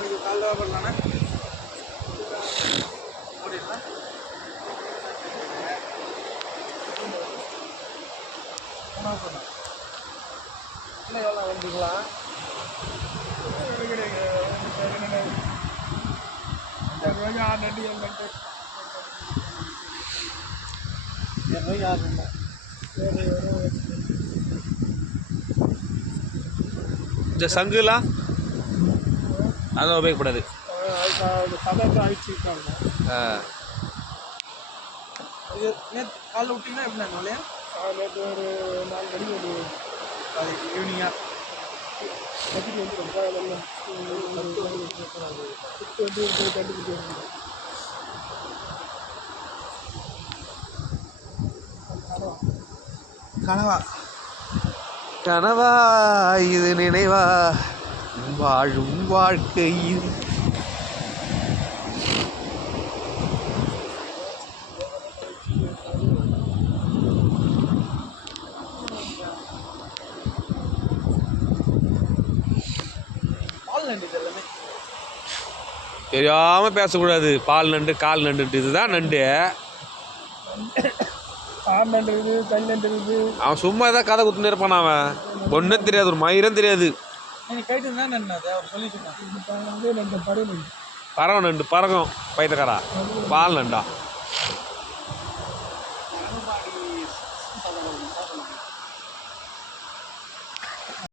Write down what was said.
நாளைக்கு காலைல பண்ணலாண்ணே ஓடிடலாம். இல்லை எவ்வளோ வந்துக்கலாம் இந்த சங்குலாம் அதெல்லாம் உபயோகப்படாது. இது நேற்று காலைல விட்டிங்கன்னா எப்படி நாளையா நேற்று ஒரு 4 மணிக்கு ஒரு அது ஈவினிங்காக கட்டிட்டு வந்து ரொம்ப கண்டுபிடிச்சி கனவா கனவா இது நினைவா வாழும் வாழ்க்கை இது. பால் நண்டு இது எல்லாமே தெரியாமல் பேசக்கூடாது. பால் நண்டு கால் நண்டுட்டு இதுதான் நண்டு. பால் நண்டு இருக்குது, கல் நண்டு இருக்குது. அவன் சும்மா தான் கதை குத்துன்னு இருப்பான். அவன் ஒன்றும் தெரியாது, ஒரு மயிரும் தெரியாது. நீங்கள் கைட்டு தான் நண்டு அதை அவர் சொல்லி சொன்னாங்க. நண்டு பறவை நண்டு பறவை நண்டு பறக்கும் பைத்தக்காரா பால் நண்டா.